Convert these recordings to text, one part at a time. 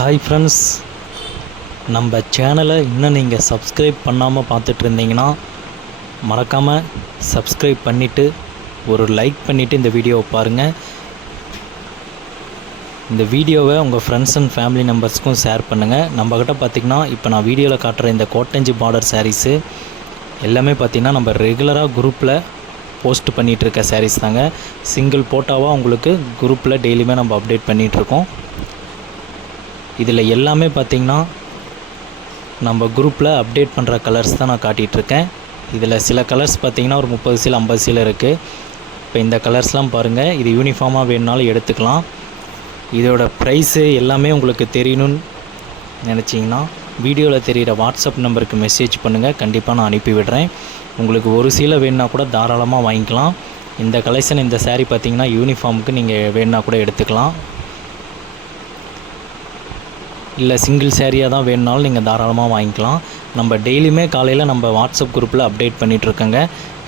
Hi friends, நம்ம சேனலை இன்னும் நீங்கள் சப்ஸ்கிரைப் பண்ணாமல் பார்த்துட்டு இருந்தீங்கன்னா மறக்காமல் சப்ஸ்கிரைப் பண்ணிவிட்டு ஒரு லைக் பண்ணிவிட்டு இந்த வீடியோவை பாருங்கள். இந்த வீடியோவை உங்கள் ஃப்ரெண்ட்ஸ் அண்ட் ஃபேமிலி மெம்பர்ஸ்க்கும் ஷேர் பண்ணுங்கள். நம்மக்கிட்ட பார்த்திங்கன்னா இப்போ நான் வீடியோவில் காட்டுற இந்த கோட்டஞ்சி பார்டர் சாரீஸு எல்லாமே பார்த்திங்கன்னா நம்ம ரெகுலராக குரூப்பில் போஸ்ட் பண்ணிகிட்ருக்க சாரீஸ் தாங்க. சிங்கிள் போட்டாவாக உங்களுக்கு குரூப்பில் டெய்லியுமே நம்ம அப்டேட் பண்ணிகிட்ருக்கோம். இதில் எல்லாமே பார்த்திங்கன்னா நம்ம குரூப்பில் அப்டேட் பண்ணுற கலர்ஸ் தான் நான் காட்டிகிட்ருக்கேன். இதில் சில கலர்ஸ் பார்த்திங்கன்னா ஒரு 30 சீல் 50 சீல் இருக்குது. இப்போ இந்த கலர்ஸ்லாம் பாருங்கள், இது யூனிஃபார்மாக வேணுனாலும் எடுத்துக்கலாம். இதோட ப்ரைஸு எல்லாமே உங்களுக்கு தெரியணும்னு நினச்சிங்கன்னா வீடியோவில் தெரிகிற வாட்ஸ்அப் நம்பருக்கு மெசேஜ் பண்ணுங்கள், கண்டிப்பாக நான் அனுப்பி விடுறேன். உங்களுக்கு ஒரு சீலை வேணுன்னா கூட தாராளமாக வாங்கிக்கலாம். இந்த கலெக்ஷன் இந்த சாரீ பார்த்திங்கன்னா யூனிஃபார்முக்கு நீங்கள் வேணுன்னா கூட எடுத்துக்கலாம். இல்லை சிங்கிள் சேரீயாக தான் வேணுனாலும் நீங்கள் தாராளமாக வாங்கிக்கலாம். நம்ம டெய்லியுமே காலையில் நம்ம வாட்ஸ்அப் குரூப்பில் அப்டேட் பண்ணிகிட்ருக்கேங்க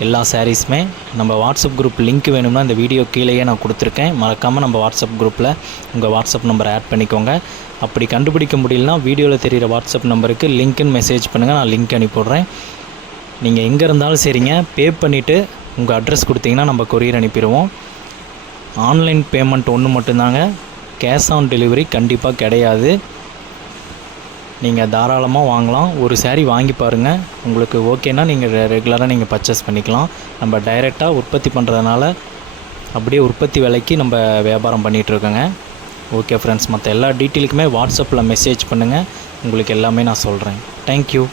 எல்லா சாரீஸுமே. நம்ம வாட்ஸ்அப் குரூப் லிங்க் வேணும்னா இந்த வீடியோ கீழேயே நான் கொடுத்துருக்கேன். மறக்காமல் நம்ம வாட்ஸ்அப் குரூப்பில் உங்கள் வாட்ஸ்அப் நம்பரை ஆட் பண்ணிக்கோங்க. அப்படி கண்டுபிடிக்க முடியலனா வீடியோவில் தெரிகிற வாட்ஸ்அப் நம்பருக்கு லிங்க்குன்னு மெசேஜ் பண்ணுங்கள், நான் லிங்க் அனுப்பிவிட்றேன். நீங்கள் எங்கே இருந்தாலும் சரிங்க, பே பண்ணிவிட்டு உங்கள் அட்ரஸ் கொடுத்தீங்கன்னா நம்ம கொரியர் அனுப்பிடுவோம். ஆன்லைன் பேமெண்ட் ஒன்று மட்டும்தாங்க, கேஷ் ஆன் டெலிவரி கண்டிப்பாக கிடையாது. நீங்கள் தாராளமாக வாங்கலாம். ஒரு சாரீ வாங்கி பாருங்கள், உங்களுக்கு ஓகேனா நீங்கள் ரெகுலராக நீங்கள் பர்ச்சேஸ் பண்ணிக்கலாம். நம்ம டைரெக்டாக உற்பத்தி பண்ணுறதுனால அப்படியே உற்பத்தி விலைக்கு நம்ம வியாபாரம் பண்ணிகிட்ருக்கோங்க. ஓகே ஃப்ரெண்ட்ஸ், மற்ற எல்லா டீட்டெயிலுக்குமே வாட்ஸ்அப்பில் மெசேஜ் பண்ணுங்கள், உங்களுக்கு எல்லாமே நான் சொல்கிறேன். தேங்க்யூ.